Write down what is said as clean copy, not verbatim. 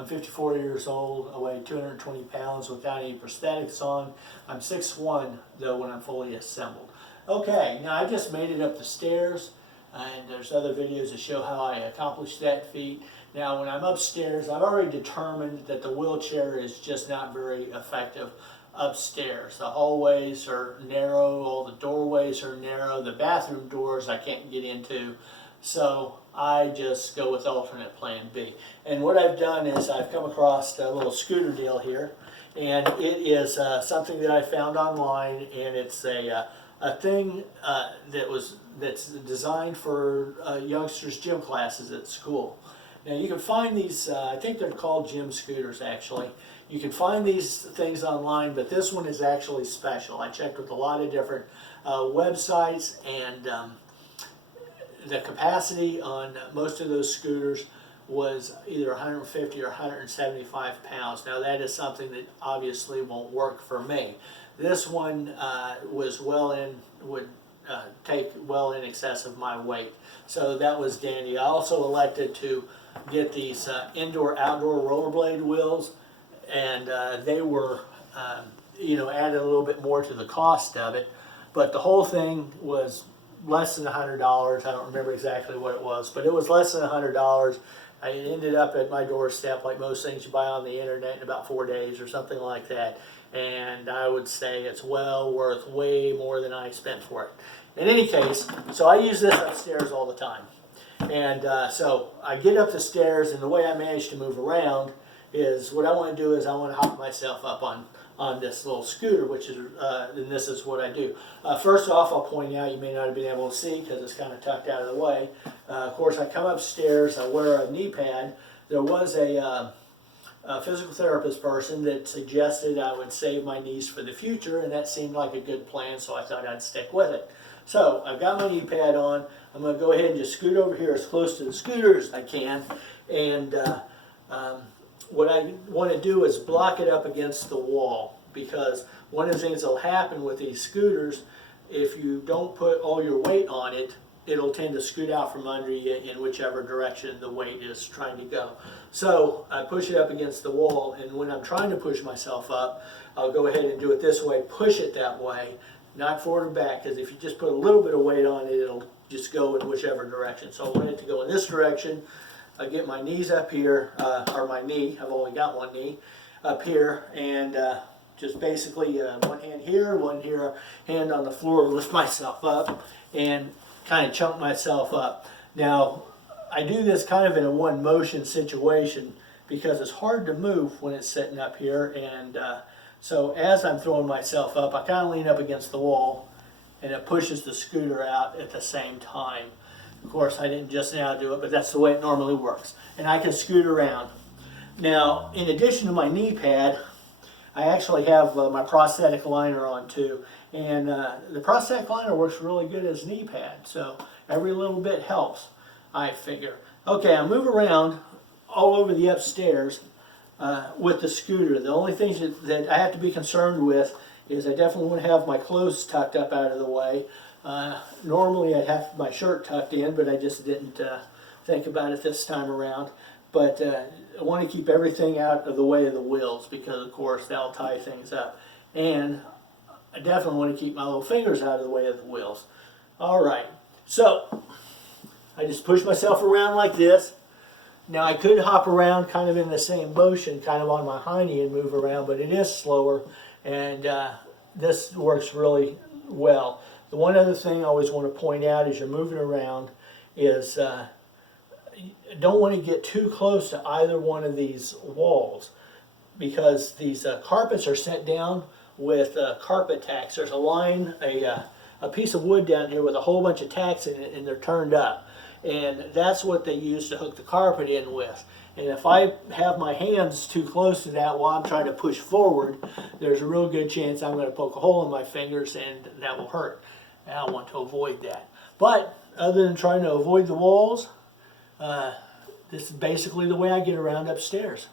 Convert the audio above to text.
I'm 54 years old. I weigh 220 pounds without any prosthetics on. I'm 6'1", though, when I'm fully assembled. Okay, now I just made it up the stairs, and there's other videos that show how I accomplished that feat. Now, when I'm upstairs, I've already determined that the wheelchair is just not very effective upstairs. The hallways are narrow, all the doorways are narrow, the bathroom doors I can't get into, so I just go with alternate plan B. And what I've done is I've come across a little scooter deal here, and it is something that I found online, and it's a thing that's designed for youngsters' gym classes at school. Now you can find these, I think they're called gym scooters actually. You can find these things online, but this one is actually special. I checked with a lot of different websites, and the capacity on most of those scooters was either 150 or 175 pounds. Now that is something that obviously won't work for me. This one was would take well in excess of my weight. So that was dandy. I also elected to get these indoor-outdoor rollerblade wheels, and they were, added a little bit more to the cost of it. But the whole thing was less than $100. I don't remember exactly what it was, but it was less than $100. I ended up at my doorstep, like most things you buy on the internet, in about 4 days or something like that. And I would say it's well worth way more than I spent for it. In any case, so I use this upstairs all the time. And so I get up the stairs, and the way I manage to move around is, what I want to do is I want to hop myself up on this little scooter, which is, and this is what I do. First off, I'll point out, you may not have been able to see because it's kind of tucked out of the way. Of course, I come upstairs, I wear a knee pad. There was a physical therapist person that suggested I would save my knees for the future, and that seemed like a good plan, so I thought I'd stick with it. So I've got my knee pad on. I'm going to go ahead and just scoot over here as close to the scooter as I can, and what I want to do is block it up against the wall, because one of the things that will happen with these scooters, if you don't put all your weight on it, it'll tend to scoot out from under you in whichever direction the weight is trying to go. So I push it up against the wall, and when I'm trying to push myself up, I'll go ahead and do it this way, push it that way, not forward or back, because if you just put a little bit of weight on it, it'll just go in whichever direction. So I want it to go in this direction. I get my knees up here, or my knee, I've only got one knee, up here, and just basically one hand here, hand on the floor, lift myself up, and kind of chunk myself up. Now, I do this kind of in a one motion situation because it's hard to move when it's sitting up here, and so as I'm throwing myself up, I kind of lean up against the wall, and it pushes the scooter out at the same time. Of course, I didn't just now do it, but that's the way it normally works. And I can scoot around. Now, in addition to my knee pad, I actually have my prosthetic liner on too. And the prosthetic liner works really good as knee pad, so every little bit helps, I figure. Okay, I move around all over the upstairs with the scooter. The only things that I have to be concerned with is I definitely want to have my clothes tucked up out of the way. Normally I'd have my shirt tucked in, but I just didn't think about it this time around. But I want to keep everything out of the way of the wheels, because of course that'll tie things up. And I definitely want to keep my little fingers out of the way of the wheels. Alright, so I just push myself around like this. Now I could hop around kind of in the same motion, kind of on my hiney and move around, but it is slower, and this works really well. The one other thing I always want to point out as you're moving around is don't want to get too close to either one of these walls, because these carpets are set down with carpet tacks. There's a line, a piece of wood down here with a whole bunch of tacks in it, and they're turned up. And that's what they use to hook the carpet in with. And if I have my hands too close to that while I'm trying to push forward, there's a real good chance I'm going to poke a hole in my fingers, and that will hurt. And I want to avoid that. But other than trying to avoid the walls, this is basically the way I get around upstairs.